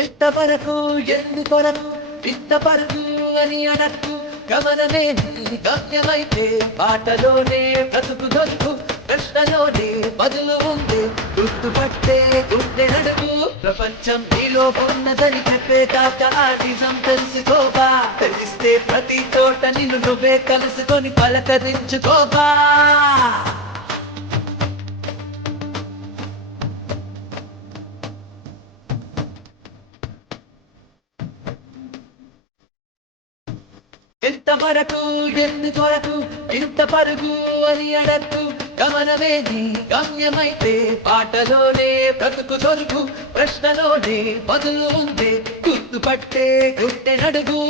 ఎంతవరకు ఎందుకొరకు ఇంతవరకు అని అడక్కు గమనమే గమ్యమైతే పాటలోనే బ్రతుకు దొరుకు ప్రశ్నలోనే బదులు ఉంది గుర్తుపట్టే గుండె నడుగు ప్రపంచం నీలో ఉన్నదని చెప్పేదాకా ఆ నిజం తెలుసుకోబా తెలిస్తే ప్రతి చోట నిన్ను నువ్వే కలుసుకొని పలకరించుకోబా ఎంతవరకు ఎందుకొరకు ఇంత పరుగు అని అడక్కు గమనమే నీ గమ్యమైతే పాటలోనే బ్రతుకు దొరుకు ప్రశ్నలోనే బదులు ఉంది గుర్తుపట్టే గుండె నడుగు